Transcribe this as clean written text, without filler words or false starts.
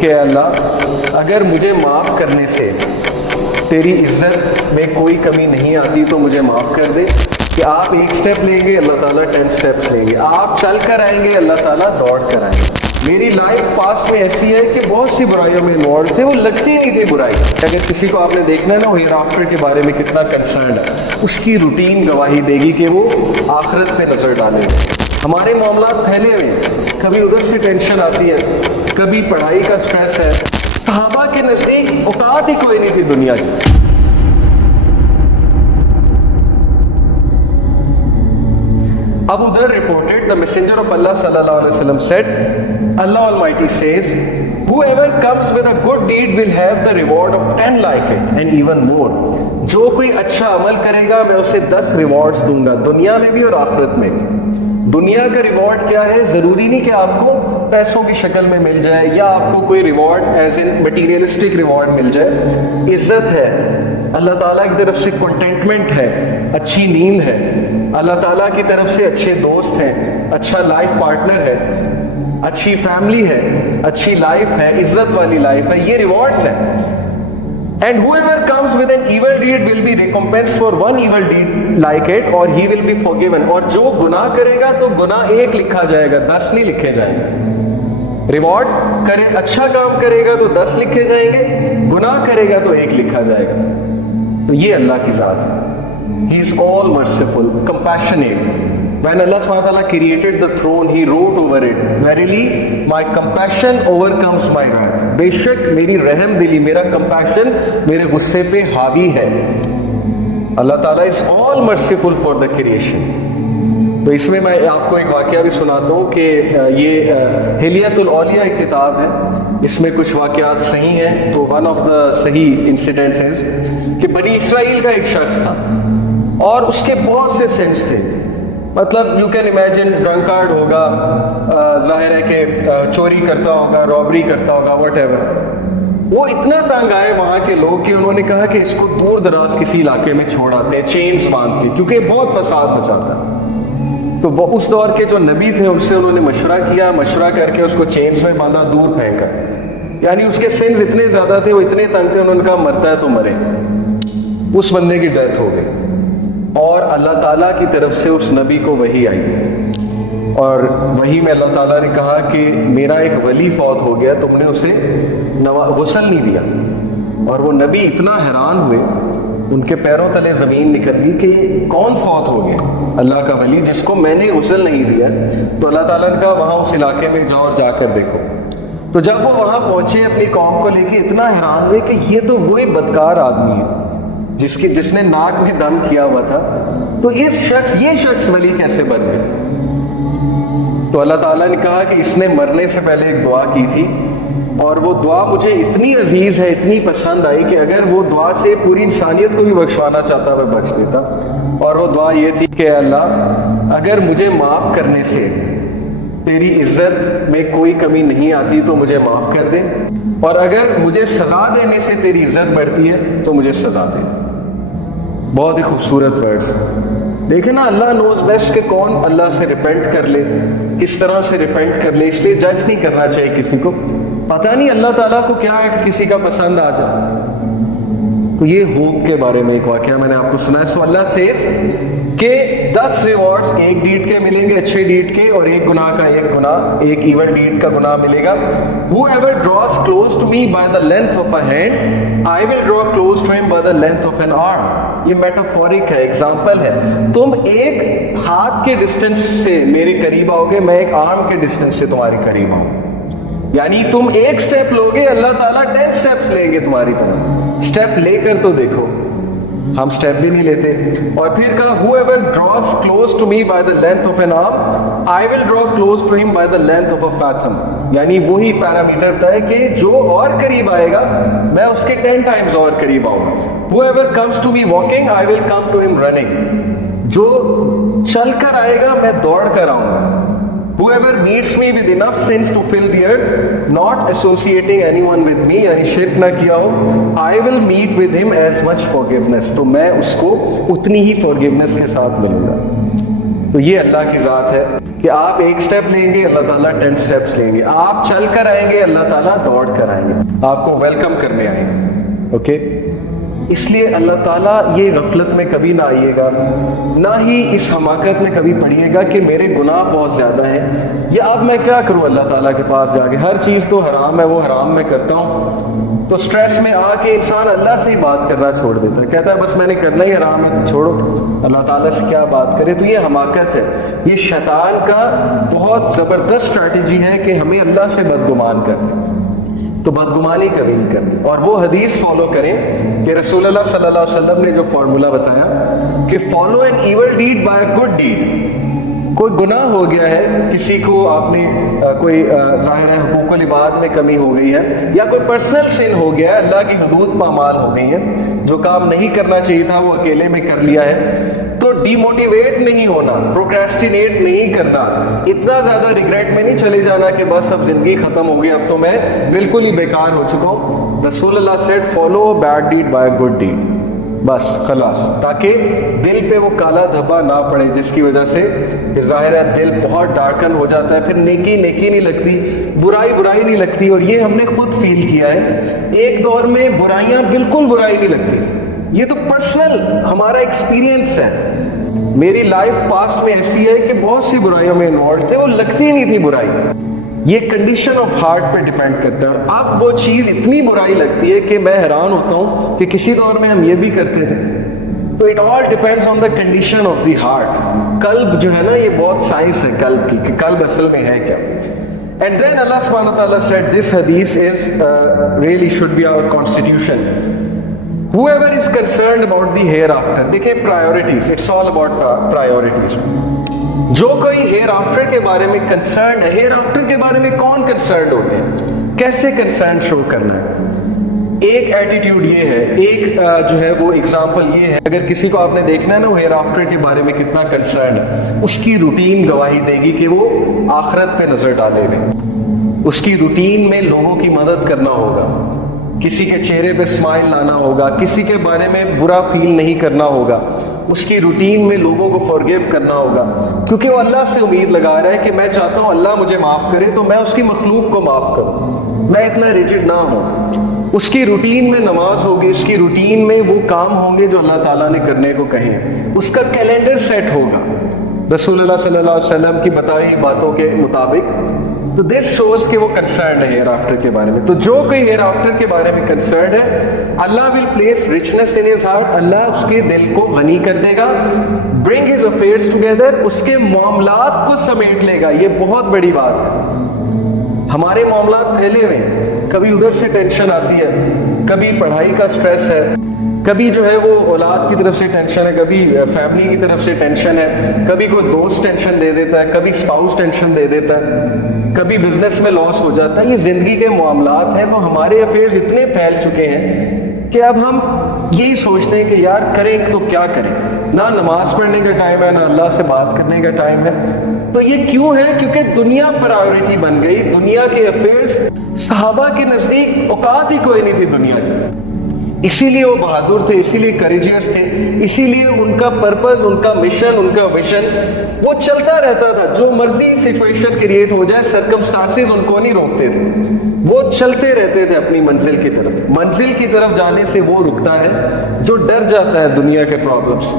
کہ اللہ اگر مجھے معاف کرنے سے تیری عزت میں کوئی کمی نہیں آتی تو مجھے معاف کر دے. کہ آپ ایک سٹیپ لیں گے اللہ تعالیٰ 10 سٹیپس لیں گے, آپ چل کر آئیں گے اللہ تعالیٰ دوڑ کر آئیں گے. میری لائف پاسٹ میں ایسی ہے کہ بہت سی برائیوں میں انوالو تھے, وہ لگتی نہیں تھی برائی. اگر کسی کو آپ نے دیکھنا ہے نا وہ ہیئر آفٹر کے بارے میں کتنا کنسرنڈ ہے, اس کی روٹین گواہی دے گی کہ وہ آخرت پہ نظر ڈالے. ہمارے معاملات پھیلے ہوئے ہیں, کبھی ادھر سے ٹینشن آتی ہے, کبھی پڑھائی کا سٹریس ہے. صحابہ کے نزدیک اوقات ہی کوئی نہیں تھی دنیا کی. Abu Dharr reported, the messenger of Allah sallallahu alaihi wasallam said, Allah Almighty says, whoever comes with a good deed will have the reward of 10 like it and even more. جو کوئی اچھا عمل کرے گا میں اسے 10 ریوارڈز دوں گا, دنیا میں بھی اور آخرت میں بھی. دنیا کا ریوارڈ کیا ہے؟ ضروری نہیں کہ آپ کو پیسوں کی شکل میں مل جائے یا آپ کو کوئی ریوارڈ ایز ان مٹیریلسٹک ریوارڈ مل جائے. عزت ہے, اللہ تعالیٰ کی طرف سے کنٹینٹمنٹ ہے, اچھی نیند ہے, اللہ تعالیٰ کی طرف سے اچھے دوست ہیں, اچھا لائف پارٹنر ہے, اچھی فیملی ہے, اچھی لائف ہے, عزت والی لائف ہے. یہ ریوارڈز ہیں. And whoever comes with an evil deed will be recompensed for one evil deed like it or he will be forgiven. اور جو گناہ کرے گا تو گناہ 1 لکھا جائے گا, 10 نہیں لکھے جائیں گے. ریوارڈ کرے, اچھا کام کرے گا تو 10 لکھے جائیں گے, گناہ کرے گا تو 1 لکھا جائے گا. تو یہ اللہ کی ذات ہے. He is all merciful, compassionate. When Allah subhanahu wa ta'ala created the throne, He wrote over it, verily my compassion overcomes my wrath. بے شک میری رحم دلی, میرا compassion میرے غصے پہ حاوی ہے. اللہ تعالیٰ is all merciful for the creation. تو اس میں آپ کو ایک واقعہ بھی سناتا ہوں کہ یہ حلیۃ الاولیاء ایک کتاب ہے, اس میں کچھ واقعات صحیح ہیں. تو ون آف دا صحیح انسیڈنٹس ہے کہ بنی اسرائیل کا ایک شخص تھا اور اس کے بہت سے سینس تھے. مطلب یو کین امیجن, ڈرنکارڈ ہوگا, ظاہر ہے کہ چوری کرتا ہوگا, رابری کرتا ہوگا, واٹ ایور. وہ اتنا تنگ آئے وہاں کے لوگ کہ انہوں نے کہا کہ اس کو دور دراز کسی علاقے میں چھوڑ آتے ہیں چینز باندھ کے, کیونکہ یہ بہت فساد مچاتا ہے. تو وہ اس دور کے جو نبی تھے ان سے انہوں نے مشورہ کیا, مشورہ کر کے اس کو چینز میں باندھا, دور پھینکا. یعنی اس کے سینس اتنے زیادہ تھے, وہ اتنے تنگ تھے, انہوں نے کہا مرتا ہے تو مرے. اس بندے کی ڈیتھ ہو گئی اور اللہ تعالیٰ کی طرف سے اس نبی کو وحی آئی, اور وحی میں اللہ تعالیٰ نے کہا کہ میرا ایک ولی فوت ہو گیا, تم نے اسے غسل نہیں دیا. اور وہ نبی اتنا حیران ہوئے, ان کے پیروں تلے زمین نکل گئی کہ کون فوت ہو گیا؟ اللہ کا ولی جس کو میں نے غسل نہیں دیا. تو اللہ تعالیٰ نے کہا وہاں اس علاقے میں جاؤ اور جا کر دیکھو. تو جب وہ وہاں پہنچے اپنی قوم کو لے کے, اتنا حیران ہوئے کہ یہ تو وہی بدکار آدمی ہے جس نے ناک میں دم کیا ہوا تھا. تو یہ شخص ولی کیسے بن گیا؟ تو اللہ تعالیٰ نے کہا کہ اس نے مرنے سے پہلے ایک دعا کی تھی, اور وہ دعا مجھے اتنی عزیز ہے, اتنی پسند آئی کہ اگر وہ دعا سے پوری انسانیت کو بھی بخشوانا چاہتا میں بخش دیتا. اور وہ دعا یہ تھی کہ اللہ اگر مجھے معاف کرنے سے تیری عزت میں کوئی کمی نہیں آتی تو مجھے معاف کر دے, اور اگر مجھے سزا دینے سے تیری عزت بڑھتی ہے تو مجھے سزا دے. بہت ہی خوبصورت ورڈز. دیکھیں نا, اللہ نوز بیسٹ کہ کون اللہ سے ریپینٹ کر لے, کس طرح سے ریپینٹ کر لے. اس لیے جج نہیں کرنا چاہیے کسی کو, پتہ نہیں اللہ تعالیٰ کو کیا ہے کہ کسی کا پسند آ جائے. تو یہ ہوپ کے بارے میں ایک واقعہ میں نے آپ کو سنا ہے. سو اللہ سے کہ 10 ریوارڈز ایک ڈیڈ کے ملیں گے, اچھے ڈیڈ کے, اور ایک گناہ کا ایک گناہ, ایک ایون ڈیڈ کا گناہ ملے گا. Whoever draws close to me by the length of a hand, I will draw close to him by the length of an arm. یہ میٹافورک ہے, ایگزامپل ہے. تم ایک ہاتھ کے ڈسٹینس سے میرے قریب آؤ گے, میں ایک آرم کے ڈسٹینس سے تمہارے قریب آؤں. یعنی تم ایک سٹیپ لو گے, اللہ تعالیٰ 10 سٹیپس لیں گے تمہاری طرف. سٹیپ لے کر تو دیکھو, ہم سٹیپ بھی نہیں لیتے. اور پھر کہا whoever draws close to me by the length of an arm, I will draw close to him by the length of a fathom. یعنی وہی پیرامیٹر تھا کہ جو اور قریب آئے گا میں اس کے 10 ٹائمز اور قریب آؤں گا. Whoever comes to me walking, I will come to him running. جو چل کر آئے گا میں دوڑ کر آؤں گا. Whoever meets me with enough sins to fill the earth, not associating anyone with me, یعنی شرک نہ کیا ہو, I will meet with him as much forgiveness. تو میں اس کو اتنی ہی forgiveness کے ساتھ ملوں گا. تو یہ اللہ کی ذات ہے کہ آپ ایک سٹیپ لیں گے اللہ تعالیٰ 10 سٹیپس لیں گے، آپ چل کر آئیں گے اللہ تعالیٰ دوڑ کر آئیں گے، آپ کو ویلکم کرنے آئیں گے. اوکے، اس لیے اللہ تعالیٰ یہ غفلت میں کبھی نہ آئیے گا، نہ ہی اس حماقت میں کبھی پڑھیے گا کہ میرے گناہ بہت زیادہ ہیں یا اب میں کیا کروں اللہ تعالیٰ کے پاس جا کے، ہر چیز تو حرام ہے، وہ حرام میں کرتا ہوں. تو سٹریس میں آ کے انسان اللہ سے ہی بات کرنا چھوڑ دیتا ہے، کہتا ہے بس میں نے کرنا ہی حرام ہے تو چھوڑو، اللہ تعالیٰ سے کیا بات کرے. تو یہ حماقت ہے، یہ شیطان کا بہت زبردست اسٹریٹجی ہے کہ ہمیں اللہ سے بدگمان کرے. تو بدگمانی کبھی نہیں کرنی، اور وہ حدیث فالو کریں کہ رسول اللہ صلی اللہ علیہ وسلم نے جو فارمولا بتایا کہ follow an evil deed by a good deed. کوئی گناہ ہو گیا ہے، کسی کو آپ نے کوئی ظاہر ہے حقوق العباد میں کمی ہو گئی ہے یا کوئی پرسنل سن ہو گیا ہے، اللہ کی حدود پامال ہو گئی ہے، جو کام نہیں کرنا چاہیے تھا وہ اکیلے میں کر لیا ہے، تو ڈی موٹیویٹ نہیں ہونا، پروکریسٹینیٹ نہیں کرنا، اتنا زیادہ ریگریٹ میں نہیں چلے جانا کہ بس اب زندگی ختم ہو گئی، اب تو میں بالکل ہی بیکار ہو چکا ہوں. رسول اللہ said follow bad deed by good deed, بس خلاص، تاکہ دل پہ وہ کالا دھبا نہ پڑے جس کی وجہ سے پھر ظاہر ہے دل بہت ڈارکن ہو جاتا ہے، پھر نیکی نیکی نہیں لگتی، برائی برائی نہیں لگتی. اور یہ ہم نے خود فیل کیا ہے، ایک دور میں برائیاں بالکل برائی نہیں لگتی، یہ تو پرسنل ہمارا ایکسپیرینس ہے. میری لائف پاسٹ میں ایسی ہے کہ بہت سی برائیوں میں انوالوڈ تھے، وہ لگتی نہیں تھی برائی. یہ کنڈیشن آف ہارٹ پہ ڈیپینڈ کرتا ہے. اور اب وہ چیز اتنی برائی لگتی ہے کہ میں حیران ہوتا ہوں کہ کسی دور میں ہم یہ بھی کرتے تھے. تو it all depends on the condition of the heart. قلب جو ہے نا، یہ بہت سائنس ہے قلب کی کہ قلب اصل میں ہے کیا. اینڈ دین اللہ سبحانہ وتعالیٰ said this hadith is really should be our constitution. Whoever is concerned about the hereafter, دیکھیں priorities, it's all about priorities. جو کوئی ہیئر آفٹر کے بارے میں کنسرن ہے، ہیئر آفٹر کے بارے میں کون کنسرنڈ ہوتے ہیں، کیسے کنسرن شو کرنا ہے. ایک ایٹیٹیوڈ یہ ہے، ایک جو ہے وہ اگزامپل یہ ہے، اگر کسی کو آپ نے دیکھنا ہے نا وہ ہیئر آفٹر کے بارے میں کتنا کنسرن ہے، اس کی روٹین گواہی دے گی کہ وہ آخرت پہ نظر ڈالے گا. اس کی روٹین میں لوگوں کی مدد کرنا ہوگا، کسی کے چہرے پہ اسمائل لانا ہوگا، کسی کے بارے میں برا فیل نہیں کرنا ہوگا، اس کی روٹین میں لوگوں کو فورگیو کرنا ہوگا، کیونکہ وہ اللہ سے امید لگا رہا ہے کہ میں چاہتا ہوں اللہ مجھے معاف کرے تو میں اس کی مخلوق کو معاف کروں، میں اتنا ریجڈ نہ ہوں. اس کی روٹین میں نماز ہوگی، اس کی روٹین میں وہ کام ہوں گے جو اللہ تعالیٰ نے کرنے کو کہے، اس کا کیلنڈر سیٹ ہوگا رسول اللہ صلی اللہ علیہ وسلم کی بتائی باتوں کے مطابق. تو دس شوز کہ وہ کنسرنڈ ہے ہیئر آفٹر کے بارے میں. تو جو کوئی ہیئر آفٹر کے بارے میں کنسرنڈ ہے، اللہ will place richness in his heart, اللہ اس کے دل کو غنی کر دے گا. برنگ ہز افیئرس ٹوگیدر، اس کے معاملات کو سمیٹ لے گا. یہ بہت بڑی بات ہے. ہمارے معاملات پھیلے ہوئے، کبھی ادھر سے ٹینشن آتی ہے، کبھی پڑھائی کا سٹریس ہے، کبھی جو ہے وہ اولاد کی طرف سے ٹینشن ہے، کبھی فیملی کی طرف سے ٹینشن ہے، کبھی کوئی دوست ٹینشن دے دیتا ہے، کبھی اسپاؤس ٹینشن دے دیتا ہے، کبھی بزنس میں لاس ہو جاتا ہے. یہ زندگی کے معاملات ہیں. تو ہمارے افیئرز اتنے پھیل چکے ہیں کہ اب ہم یہی سوچتے ہیں کہ یار کریں تو کیا کریں، نہ نماز پڑھنے کا ٹائم ہے، نہ اللہ سے بات کرنے کا ٹائم ہے. تو یہ کیوں ہے؟ کیونکہ دنیا پرائیورٹی بن گئی. دنیا کے افیئرز، صحابہ کے نزدیک اوقات ہی کوئی نہیں تھی دنیا کی، اسی لیے وہ بہادر تھے، اسی لیے کریجیس تھے، اسی لیے ان کا پرپز، ان کا مشن، ان کا ویژن وہ چلتا رہتا تھا. جو مرضی سچویشن کریٹ ہو جائے، سرکمسٹانسز ان کو نہیں روکتے تھے، وہ چلتے رہتے تھے اپنی منزل کی طرف. منزل کی طرف جانے سے وہ رکتا ہے جو ڈر جاتا ہے دنیا کے پرابلمس.